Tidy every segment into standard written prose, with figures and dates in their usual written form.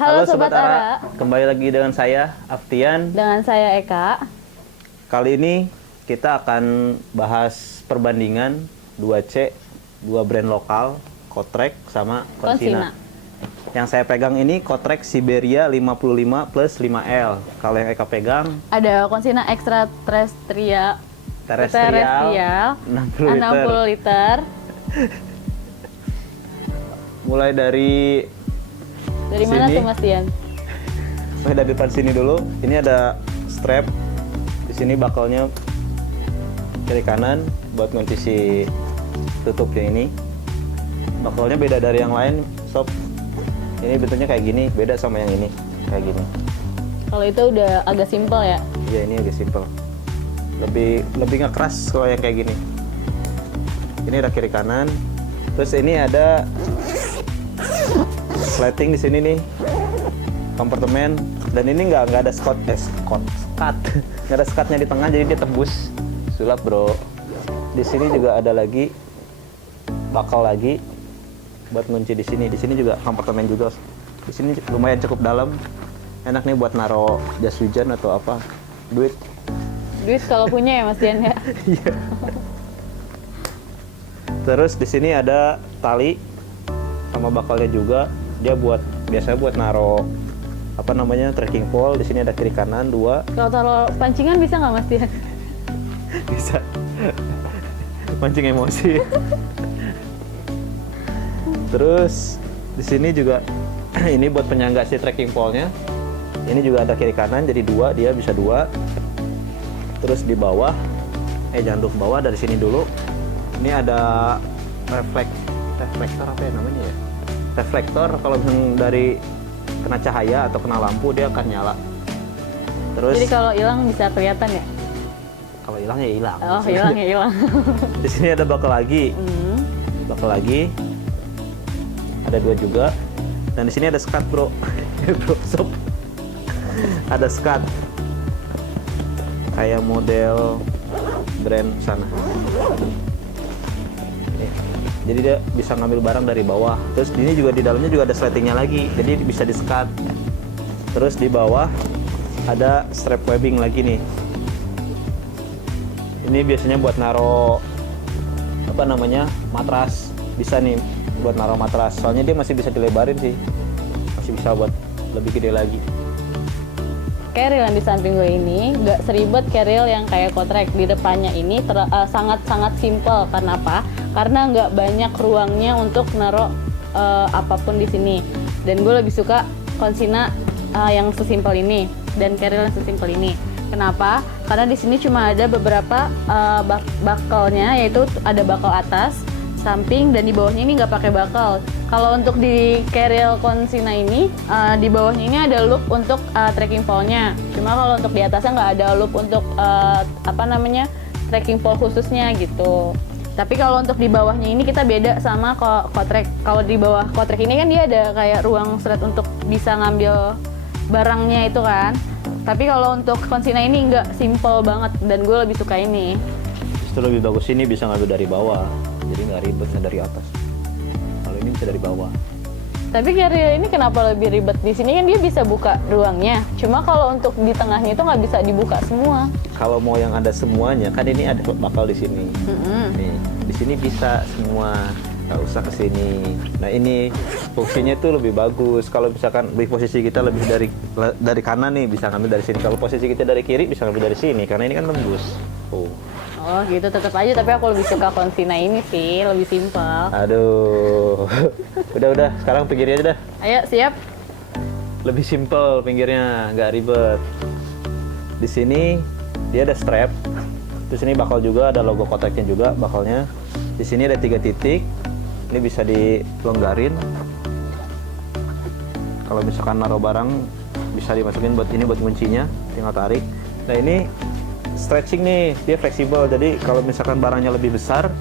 Halo Sobat Ara, kembali lagi dengan saya Aftian. Dengan saya Eka. Kali ini kita akan bahas perbandingan 2C, dua brand lokal, Kotrek sama Konsina. Yang saya pegang ini Kotrek Siberia 55 plus 5L. Kalau yang Eka pegang ada Konsina Extra Terrestrial 60 liter. Mulai dari mana sini, tuh Mas Dian? Mulai dari depan sini dulu. Ini ada strap. Di sini bakalnya kiri kanan buat ngunci si tutupnya ini. Bakalnya beda dari yang lain, sob. Ini bentuknya kayak gini, beda sama yang ini, kayak gini. Kalau itu udah agak simpel ya? Iya, ini agak simpel. Lebih nggak keras kalau yang kayak gini. Ini ada kiri kanan. Terus ini ada slating di sini nih, kompartemen. Dan ini nggak ada skat, nggak ada skatnya di tengah, jadi dia tembus. Sulap bro. Di sini juga ada lagi bakal lagi buat ngunci di sini. Di sini juga kompartemen juga. Di sini lumayan cukup dalam. Enak nih buat naro jas hujan atau apa. Duit kalau punya ya Mas Dian ya. Iya. Terus di sini ada tali sama bakalnya juga. Dia biasanya buat naro apa namanya trekking pole. Di sini ada kiri kanan dua. Kalau taruh pancingan bisa nggak Mas Dian? Bisa. Mancing emosi. Terus di sini juga ini buat penyangga si trekking pole-nya. Ini juga ada kiri kanan jadi dua, dia bisa dua. Terus di bawah, jangan dulu ke bawah, dari sini dulu. Ini ada reflektor apa ya namanya ya? Reflektor, kalau dari kena cahaya atau kena lampu dia akan nyala. Terus jadi kalau hilang bisa kelihatan ya? Kalau hilang ya hilang. Oh, hilang ya hilang. Di sini ada bakal lagi. Bakal lagi. Ada dua juga. Dan di sini ada skat, bro. Bro, sob. Ada skat. Kayak model brand sana. Jadi dia bisa ngambil barang dari bawah. Terus ini juga di dalamnya juga ada slatingnya lagi. Jadi bisa di-skat. Terus di bawah ada strap webbing lagi nih. Ini biasanya buat naro apa namanya? Matras. Bisa nih buat naro matras. Soalnya dia masih bisa dilebarin sih. Masih bisa buat lebih gede lagi. Carriel yang di samping gue ini nggak seribet carriel yang kayak Kotrek. Di depannya ini sangat simple. Karena apa? Karena nggak banyak ruangnya untuk naruh apapun di sini. Dan gue lebih suka Konsina yang sesimpel ini dan carriel yang sesimpel ini. Kenapa? Karena di sini cuma ada beberapa bakalnya, yaitu ada bakal atas, samping, dan di bawahnya ini nggak pakai bakal. Kalau untuk di carriel Konsina ini, di bawahnya ini ada loop untuk trekking pole-nya. Cuma kalau untuk di atasnya nggak ada loop untuk trekking pole khususnya gitu. Tapi kalau untuk di bawahnya ini kita beda sama Kotrek. Kalau di bawah Kotrek ini kan dia ada kayak ruang thread untuk bisa ngambil barangnya itu kan. Tapi kalau untuk Konsina ini nggak simple banget dan gue lebih suka ini. Justru lebih bagus ini bisa ngambil dari bawah. Jadi nggak ribetnya dari atas. Kalau ini bisa dari bawah. Tapi carriel ini kenapa lebih ribet? Di sini kan dia bisa buka ruangnya. Cuma kalau untuk di tengahnya itu nggak bisa dibuka semua. Kalau mau yang ada semuanya, kan ini ada bakal di sini. Nih, di sini bisa semua, nggak usah ke sini. Nah ini fungsinya tuh lebih bagus. Kalau misalkan di posisi kita lebih dari kanan nih, bisa ngambil dari sini. Kalau posisi kita dari kiri, bisa ngambil dari sini. Karena ini kan tembus. Oh gitu, tetap aja. Tapi aku lebih suka Konsina ini sih, lebih simpel. Aduh, udah. Sekarang pinggirnya aja dah. Ayo, siap. Lebih simpel pinggirnya, nggak ribet. Di sini dia ada strap. Terus ini bakal juga ada logo Kotreknya juga bakalnya. Di sini ada 3 titik. Ini bisa dilonggarin. Kalau misalkan naruh barang bisa dimasukin buat kuncinya, tinggal tarik. Nah ini stretching nih, dia fleksibel. Jadi kalau misalkan barangnya lebih besar,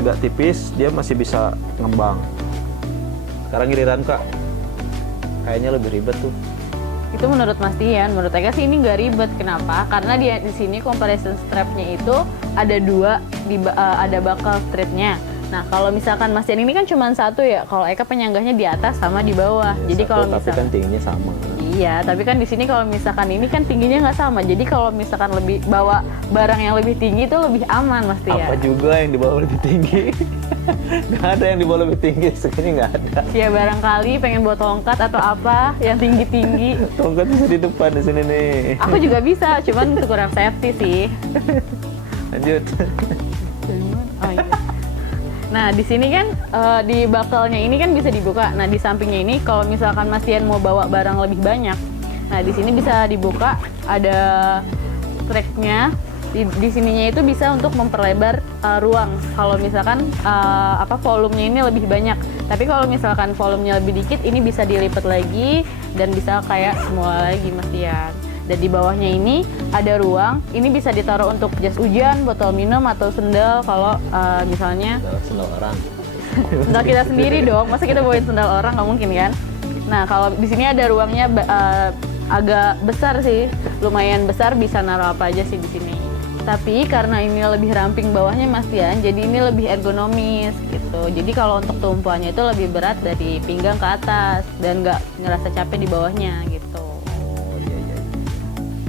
nggak tipis, dia masih bisa ngembang. Sekarang giliran Kak. Kayaknya lebih ribet tuh. Itu menurut Mas Dian. Menurut Eka sih ini nggak ribet. Kenapa? Karena di sini comparison strapnya itu ada dua, ada bakal straightnya. Nah, kalau misalkan Mas Jan ini kan cuma satu ya. Kalau Eka penyanggahnya di atas sama di bawah. Ya, Jadi satu, kalau tapi misalkan kan tingginya sama. iya, tapi kan di sini kalau misalkan ini kan tingginya nggak sama. Jadi kalau misalkan lebih bawa barang yang lebih tinggi itu lebih aman, Mas Tia. Apa juga yang di bawah lebih tinggi? Nggak ada yang di bawah lebih tinggi, segini nggak ada. Ya barangkali pengen bawa tongkat atau apa yang tinggi-tinggi. Tongkat bisa di depan di sini nih. Aku juga bisa, cuman itu kurang safety sih. Lanjut. Oh iya. Nah, di sini kan di bakalnya ini kan bisa dibuka. Nah, di sampingnya ini kalau misalkan Mas Tian mau bawa barang lebih banyak, nah di sini bisa dibuka, ada tracknya. Di sininya itu bisa untuk memperlebar ruang. Kalau misalkan volumenya ini lebih banyak. Tapi kalau misalkan volumenya lebih dikit, ini bisa dilipat lagi dan bisa kayak semula lagi, Mas Tian. Dan di bawahnya ini ada ruang, ini bisa ditaruh untuk jas hujan, botol minum, atau sendal kalau misalnya Sendal orang. sendal kita sendiri dong, masa kita bawain sendal orang, nggak mungkin kan? Nah, kalau di sini ada ruangnya agak besar sih, lumayan besar, bisa naruh apa aja sih di sini. Tapi karena ini lebih ramping bawahnya Mas Tian, jadi ini lebih ergonomis gitu. Jadi kalau untuk tumpuannya itu lebih berat dari pinggang ke atas dan nggak ngerasa capek di bawahnya gitu.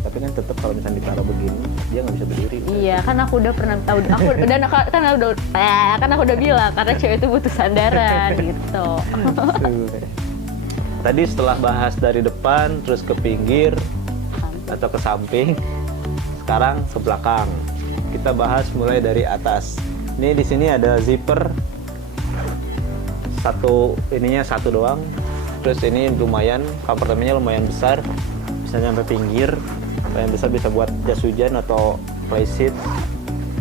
Tapi kan tetap kalau misalnya ditaruh begini, dia nggak bisa berdiri. Iya, kan aku udah pernah tahu, kan aku udah bilang karena cewek itu butuh sandaran gitu. Tadi setelah bahas dari depan, terus ke pinggir atau ke samping, sekarang ke belakang. Kita bahas mulai dari atas. Ini di sini ada zipper satu doang. Terus ini lumayan, kompartemennya lumayan besar, bisa nyampe pinggir. Lumayan besar, bisa buat jas hujan atau playseat.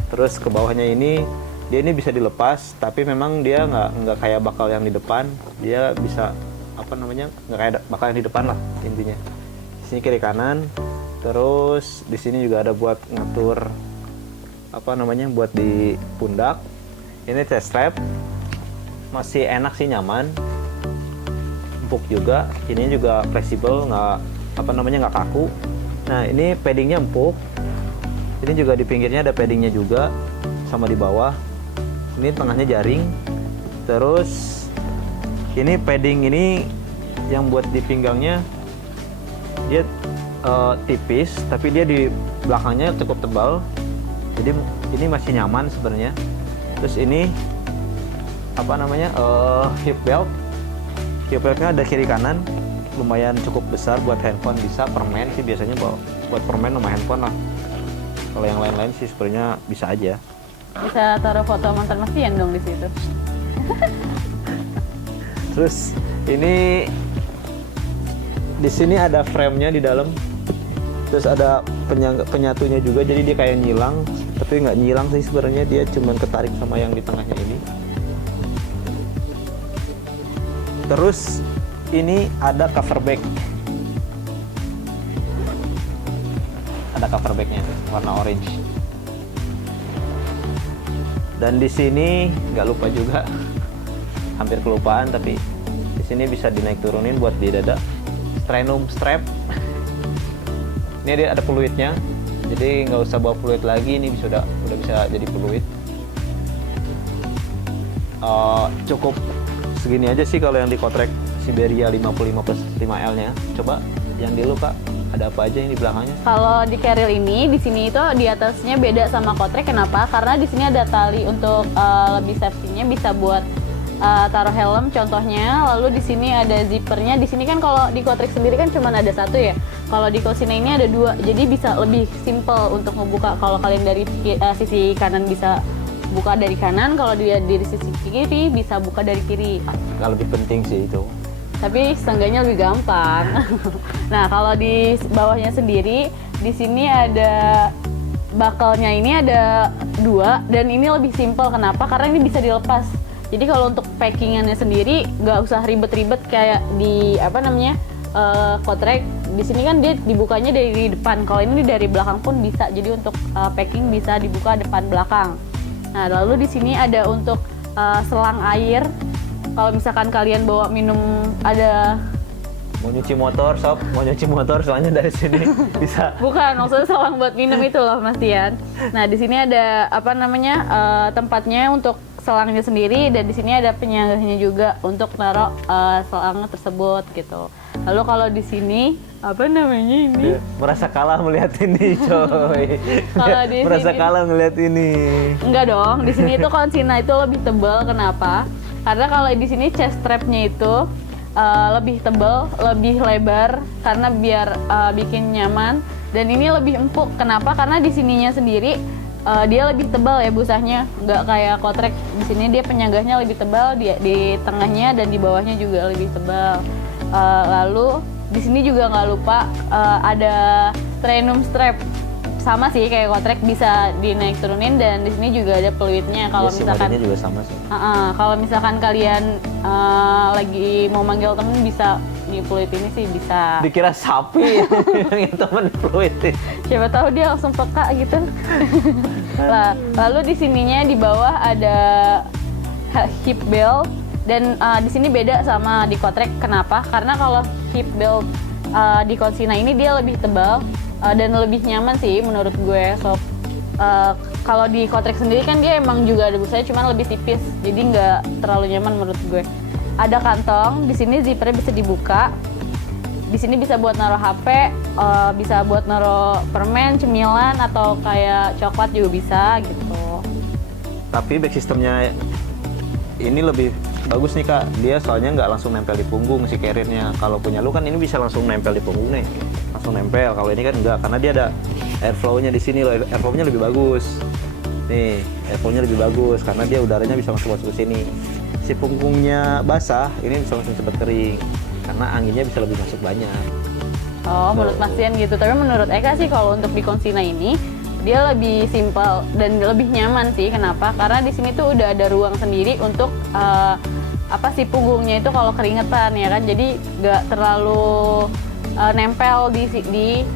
Terus ke bawahnya ini, dia ini bisa dilepas, tapi memang dia nggak kayak bakal yang di depan. Dia bisa nggak kayak bakal yang di depan lah intinya. Di sini kiri kanan. Terus di sini juga ada buat ngatur buat di pundak. Ini chest strap, masih enak sih, nyaman, empuk juga. Ini juga fleksibel, nggak kaku. Nah, ini paddingnya empuk. Ini juga di pinggirnya ada paddingnya juga, sama di bawah. Ini tengahnya jaring. Terus ini padding ini yang buat di pinggangnya dia tipis, tapi dia di belakangnya cukup tebal. Jadi ini masih nyaman sebenarnya. Terus ini hip belt. Hip beltnya ada kiri kanan, lumayan cukup besar buat handphone, bisa permen sih biasanya buat permen sama handphone lah. Kalau yang lain-lain sih sebenarnya bisa aja. Bisa taruh foto mantan Mas Tian dong di situ. Terus ini di sini ada frame-nya di dalam. Terus ada penyatunya juga, jadi dia kayak nyilang, tapi nggak nyilang sih sebenarnya, dia cuman ketarik sama yang di tengahnya ini. Terus ini ada cover bag. Ada cover bagnya warna orange. Dan di sini nggak lupa juga, hampir kelupaan, tapi di sini bisa dinaik turunin buat di dada. Strenum strap. Ini dia ada peluitnya, jadi nggak usah bawa peluit lagi, ini udah bisa jadi peluit. Cukup segini aja sih kalau yang di Kotrek Siberia 55+5L nya. Coba yang di lu Kak, ada apa aja yang di belakangnya? Kalau di carrier ini, di sini itu di atasnya beda sama Kotrek. Kenapa? Karena di sini ada tali untuk lebih safety-nya, bisa buat taruh helm contohnya. Lalu di sini ada zippernya. Di sini kan kalau di Kotrek sendiri kan cuma ada satu ya. Kalau di Cosina ini ada dua, jadi bisa lebih simple untuk membuka. Kalau kalian dari sisi kanan bisa buka dari kanan, kalau dia dari sisi kiri bisa buka dari kiri. Nggak lebih penting sih itu. Tapi setengahnya lebih gampang. Nah, kalau di bawahnya sendiri, di sini ada bakalnya, ini ada dua, dan ini lebih simple. Kenapa? Karena ini bisa dilepas. Jadi kalau untuk packingannya sendiri nggak usah ribet-ribet kayak di Kotrek. Di sini kan dia dibukanya dari depan. Kalau ini dari belakang pun bisa. Jadi untuk packing bisa dibuka depan belakang. Nah, lalu di sini ada untuk selang air. Kalau misalkan kalian bawa minum, ada Mau nyuci motor soalnya dari sini bisa. bukan, maksudnya selang buat minum itu loh Mas Tian. Nah, di sini ada tempatnya untuk selangnya sendiri, dan di sini ada penyanggahnya juga untuk naruh selang tersebut gitu. Lalu kalau di sini apa namanya ini? Merasa kalah melihat ini, coy. Kalau di Merasa sini- kalah melihat ini. Enggak dong, di sini itu konsina itu lebih tebal. Kenapa? Karena kalau di sini chest strapnya itu lebih tebal, lebih lebar karena biar bikin nyaman. Dan ini lebih empuk. Kenapa? Karena di sininya sendiri dia lebih tebal ya busanya, nggak kayak kotrek. Di sini dia penyanggahnya lebih tebal, di tengahnya dan di bawahnya juga lebih tebal. Lalu di sini juga nggak lupa ada strenum strap, sama sih kayak kotrek, bisa dinaik turunin, dan di sini juga ada peluitnya. Kalau Ya, si misalkan modelnya juga sama sih. kalau misalkan kalian lagi mau manggil temen, bisa di peluit ini sih bisa. Dikira sapi yang temen fluid. Siapa tahu dia langsung peka gitu. Lalu di sininya di bawah ada hip belt, dan di sini beda sama di kotrek. Kenapa? Karena kalau hip belt di konsina ini dia lebih tebal dan lebih nyaman sih menurut gue. So kalau di kotrek sendiri kan dia emang juga ada busanya, cuman lebih tipis, jadi nggak terlalu nyaman menurut gue. Ada kantong, di sini zippernya bisa dibuka. Di sini bisa buat naruh HP, bisa buat naruh permen, cemilan, atau kayak coklat juga bisa gitu. Tapi back sistemnya ini lebih bagus nih kak. Dia soalnya nggak langsung nempel di punggung si carrier-nya. Kalau punya lu kan ini bisa langsung nempel di punggung nih, langsung nempel. Kalau ini kan enggak, karena dia ada airflow-nya di sini loh. Airflow-nya lebih bagus. Nih, airflow-nya lebih bagus karena dia udaranya bisa masuk ke sini. Si punggungnya basah, ini bisa langsung cepet kering karena anginnya bisa lebih masuk banyak. Oh, menurut Mas Ian gitu. Tapi menurut Eka sih kalau untuk di konsina ini dia lebih simpel dan lebih nyaman sih. Kenapa? Karena di sini tuh udah ada ruang sendiri untuk si punggungnya itu kalau keringetan ya kan. Jadi nggak terlalu nempel di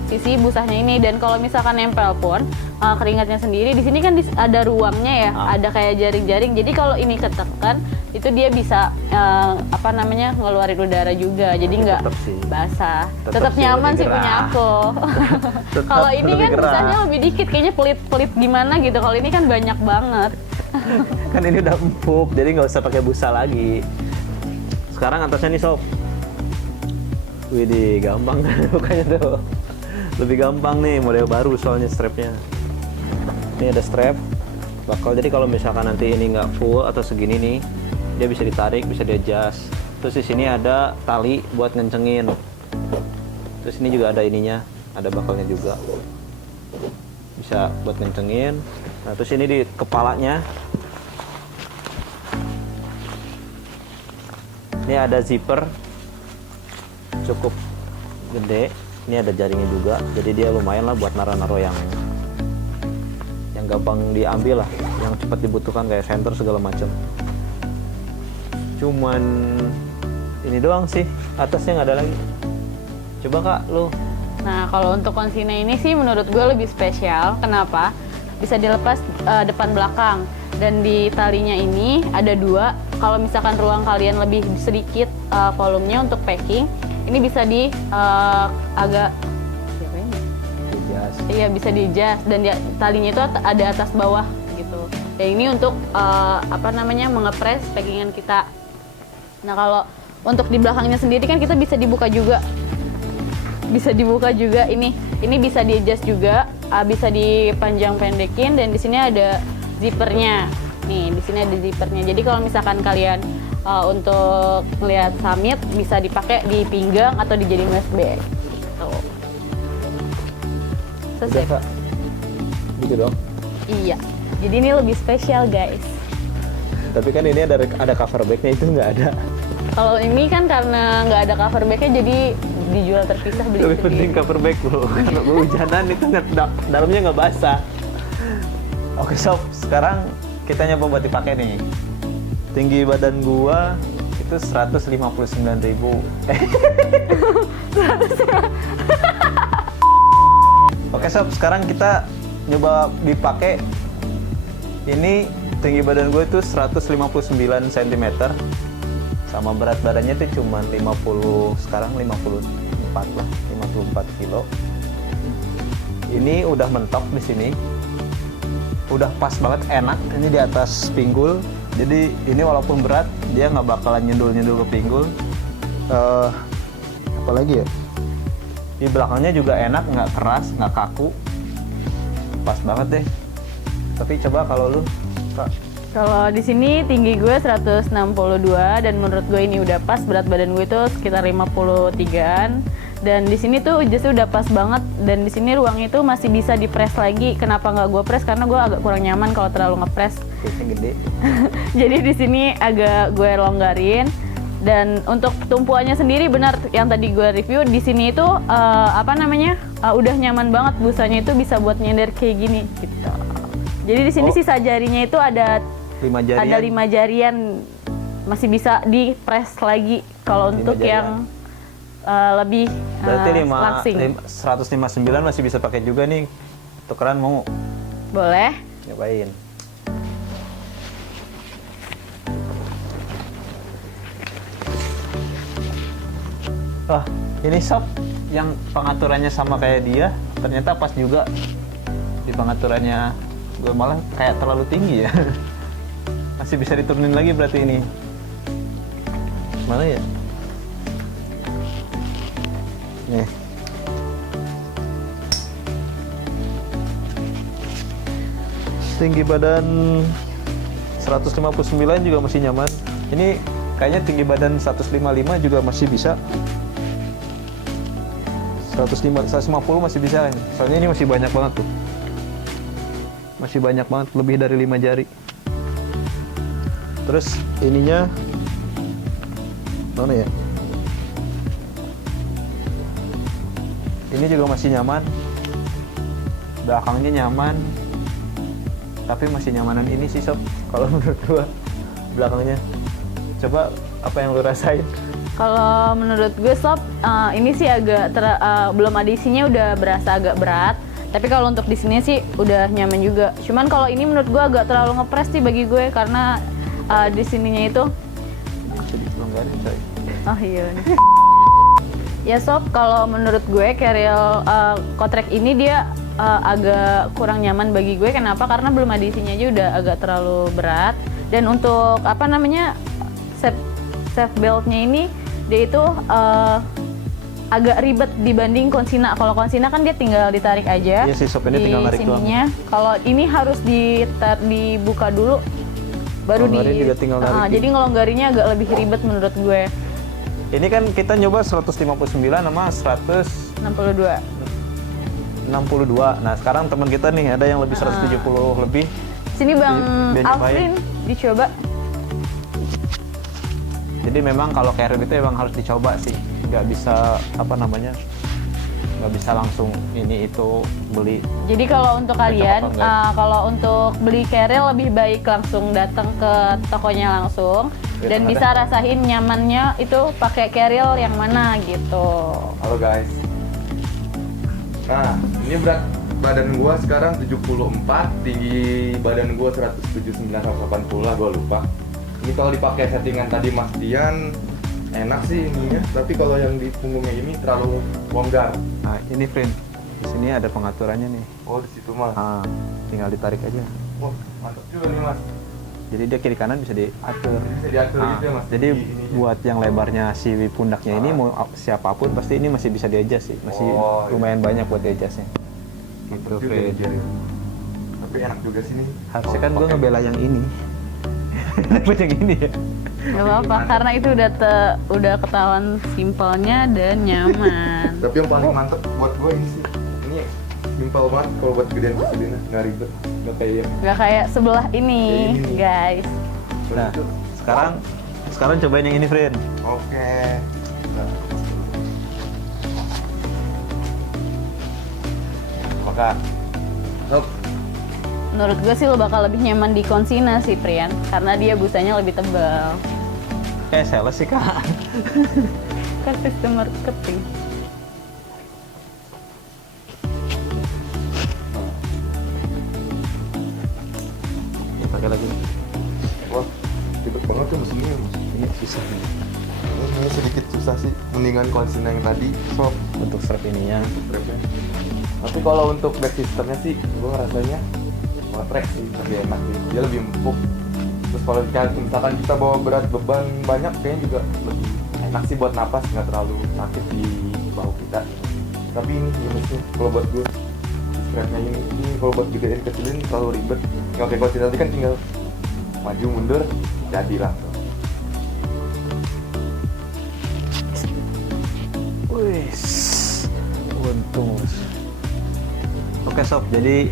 sisi busanya ini. Dan kalau misalkan nempel pun keringatnya sendiri, di sini kan ada ruangnya ya, ada kayak jaring-jaring. Jadi kalau ini ketekan itu dia bisa ngeluarin udara juga, jadi nggak Tetep sih. basah. Tetep Tetap sih nyaman lebih sih punya gerah. aku. Tetep Kalau ini lebih kan gerah. busanya lebih dikit, kayaknya pelit-pelit gimana gitu. Kalau ini kan banyak banget. Kan ini udah empuk, jadi nggak usah pakai busa lagi. Sekarang atasnya nih sob. Widih, gampang kan bukanya tuh. Lebih gampang nih, model baru soalnya strapnya. Ini ada strap bakal, jadi kalau misalkan nanti ini nggak full atau segini nih, dia bisa ditarik, bisa di adjust. Terus di sini ada tali buat ngencengin. Terus ini juga ada ininya, ada bakalnya juga, bisa buat ngencengin. Nah terus ini di kepalanya ini ada zipper cukup gede. Ini ada jaringnya juga, jadi dia lumayan lah buat naro-naro yang gampang diambil lah, yang cepat dibutuhkan kayak senter segala macam. Cuman ini doang sih, atasnya nggak ada lagi. Coba kak lu. Nah, kalau untuk konsina ini sih menurut gue lebih spesial. Kenapa? Bisa dilepas depan belakang, dan di talinya ini ada dua. Kalau misalkan ruang kalian lebih sedikit volumenya untuk packing, ini bisa di agak iya, bisa di-adjust, dan talinya itu ada atas bawah gitu. Dan ini untuk mengepres packingan kita. Nah, kalau untuk di belakangnya sendiri kan kita bisa dibuka juga. Bisa dibuka juga ini. Ini bisa di-adjust juga, bisa dipanjang pendekin, dan di sini ada zippernya. Nih, di sini ada zippernya. Jadi kalau misalkan kalian untuk melihat summit, bisa dipakai di pinggang atau dijadiin waist bag. Gitu. Selesai. Udah kak, gitu dong. Iya. Jadi ini lebih spesial guys. Tapi kan ini ada cover bagnya, itu nggak ada. Kalau ini kan karena nggak ada cover bagnya, jadi dijual terpisah, beli Lebih penting sendiri. cover bag bro. Karena hujanan itu dalamnya nggak basah. Oke sob, sekarang kita nyoba buat dipakai nih. Tinggi badan gua itu 159.000. Oke sob, sekarang kita nyoba dipakai. Ini tinggi badan gue itu 159 cm. Sama berat badannya itu cuma 50, sekarang 54 lah, 54 kilo. Ini udah mentok di sini. Udah pas banget, enak. Ini di atas pinggul, Jadi ini walaupun berat, dia nggak bakalan nyendul-nyendul ke pinggul. Apalagi ya? Di belakangnya juga enak, nggak keras, nggak kaku. Pas banget deh. Tapi coba kalau lu, Kak. Kalau di sini tinggi gue 162 dan menurut gue ini udah pas, berat badan gue itu sekitar 53-an. Dan di sini tuh justru udah pas banget, dan di sini ruang itu masih bisa di-press lagi. Kenapa nggak gue press? Karena gue agak kurang nyaman kalau terlalu nge-press. Kayaknya gede. Jadi di sini agak gue longgarin. Dan untuk tumpuannya sendiri benar yang tadi gue review, di sini itu udah nyaman banget, busanya itu bisa buat nyender kayak gini gitu. Jadi di sini sisa jarinya itu ada 5 jarian. Ada 5 jarian, masih bisa di-press lagi kalau untuk jarian. yang lebih Berarti langsing. 159 masih bisa pakai juga nih. Tukeran mau? Boleh. Nyobain. Wah, ini sob yang pengaturannya sama kayak dia, ternyata pas juga di pengaturannya. Gue malah kayak terlalu tinggi ya. Masih bisa diturunin lagi berarti ini. Mana ya? Nih. Tinggi badan 159 juga masih nyaman. Ini kayaknya tinggi badan 155 juga masih bisa. 150 masih bisa kan? Soalnya ini masih banyak banget tuh. Masih banyak banget, lebih dari 5 jari. Terus ininya mana ya? Ini juga masih nyaman. Belakangnya nyaman. Tapi masih nyamanan ini sih sob, kalau menurut gua belakangnya. Coba apa yang lu rasain? Kalau menurut gue sob, ini sih agak belum ada isinya, udah berasa agak berat. Tapi kalau untuk di sini sih udah nyaman juga. Cuman kalau ini menurut gue agak terlalu ngepres sih bagi gue, karena di sininya itu. Jadi pelonggarin coy. Oh iya. Ya sob, kalau menurut gue Carriel Kotrek ini dia agak kurang nyaman bagi gue. Kenapa? Karena belum ada isinya aja udah agak terlalu berat. Dan untuk safe beltnya ini dia itu agak ribet dibanding Consina. Kalau Consina kan dia tinggal ditarik aja. Iya sih, sob, ini tinggal narik doang. Kalau ini harus dibuka dulu, baru juga tinggal narik. Jadi ngelonggarinnya agak lebih ribet menurut gue. Ini kan kita nyoba 159 sama 62. 62. Nah, sekarang teman kita nih ada yang lebih 170 lebih. Sini Bang Dia nyobain. Alvin dicoba. Jadi memang kalau carrier itu emang harus dicoba sih. Nggak bisa nggak bisa langsung ini itu beli. Jadi kalau untuk kalian, apa enggak? kalau untuk beli Carriel lebih baik langsung datang ke tokonya langsung dan bisa rasain nyamannya itu pakai Carriel yang mana gitu. Halo guys. Nah, ini berat badan gua sekarang 74, tinggi badan gua 179 atau 80 lah, gua lupa. Ini kalau dipakai settingan tadi Mas Dian enak sih ininya, tapi kalau yang di punggungnya ini terlalu longgar. Nah, ini friend. Di sini ada pengaturannya nih. Oh, di situ Mas. Ah, tinggal ditarik aja. Wah, mantap juga nih Mas. Jadi dia kiri kanan bisa diatur. Bisa diatur Ah, gitu ya Mas. jadi Ininya. buat yang lebarnya si pundaknya ini mau siapapun pasti ini masih bisa di-adjust sih. Masih Oh, iya. lumayan banyak buat di-adjustnya. Mantap Gitu, juga friend. nih, Jerry. Tapi enak juga sih nih. Harusnya kan gue Pakai- ngebela yang ini. Dapet yang ini ya. Gak apa-apa, karena itu udah ketahuan simpelnya dan nyaman. Tapi yang paling mantep buat gue ini sih. Ini simpel banget kalau buat gedean Pasadena, nggak ribet, nggak kayak Gak kayak sebelah ini, Kayak ini. guys. Nah, sekarang cobain yang ini, friend. Oke. Maka, Sob, Menurut gue sih lo bakal lebih nyaman di Consina sih, Prian, karena dia busanya lebih tebal. Sales sih, Kak. Kan sistem marketing. Pakai lagi. wah, ribet banget tuh mesinnya Mas. Ini susah nih. Ini sedikit susah sih, mendingan Consina yang tadi, Sob. Untuk strap ininya. Strapnya. Tapi kalau untuk back systemnya sih, gue ngerasanya Kotrek sih lebih enak sih. Dia lebih empuk. Terus kalau misalkan kita bawa berat beban banyak kayaknya juga lebih enak sih buat napas, nggak terlalu sakit di bahu kita. Tapi ini minusnya kalau buat gue strapnya ini kalau buat gedein kecilin terlalu ribet. Nggak kayak kalau tadi kan tinggal maju mundur jadi langsung. Wih, untung. Oke sob, jadi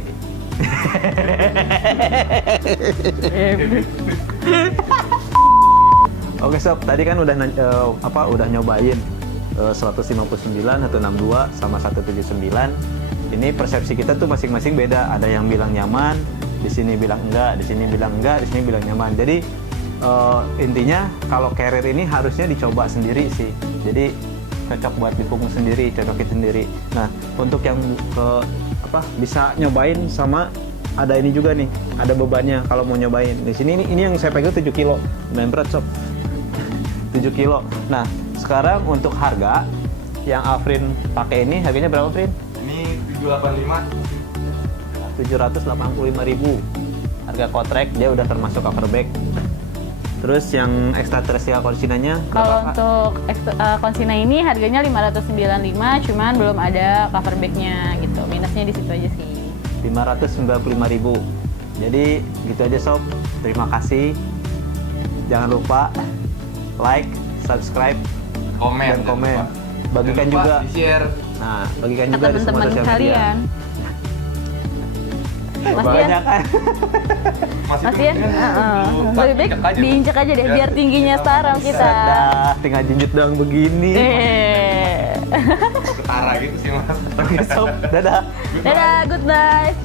Oke sob, tadi kan udah udah nyobain 159, 162 sama 179. Ini persepsi kita tuh masing-masing beda. Ada yang bilang nyaman, di sini bilang enggak, di sini bilang enggak, di sini bilang nyaman. Jadi intinya kalau carrier ini harusnya dicoba sendiri sih. Jadi cocok buat dipunggung sendiri, cocokin sendiri. Nah, untuk yang bisa nyobain sama ada ini juga nih, ada bebannya kalau mau nyobain. Di sini ini yang saya pegang 7 kilo, lumayan berat sob. 7 kilo. Nah, sekarang untuk harga yang Afrin pakai ini harganya berapa, Afrin? Ini 785. 785.000. Harga kotrek dia udah termasuk cover bag. Terus yang extraterrestrial konsinanya Kalau berapa, Kak? untuk konsina ini harganya 595, cuman belum ada cover bag-nya gitu. Minusnya di situ aja sih. 595.000. Jadi gitu aja sob. Terima kasih. Jangan lupa like, subscribe, dan komen. Bagikan juga. Di-share. Nah, bagikan Ke juga di semua teman-teman sosial media. kalian. Mas Dian, Banyak kan? Mas Dian, lebih baik diinjek aja deh, biar tingginya setara sama kita. Dah, tinggal jinjit doang begini. Eh. Ketara gitu sih mas. Oke sob, dadah. Dadah, good night.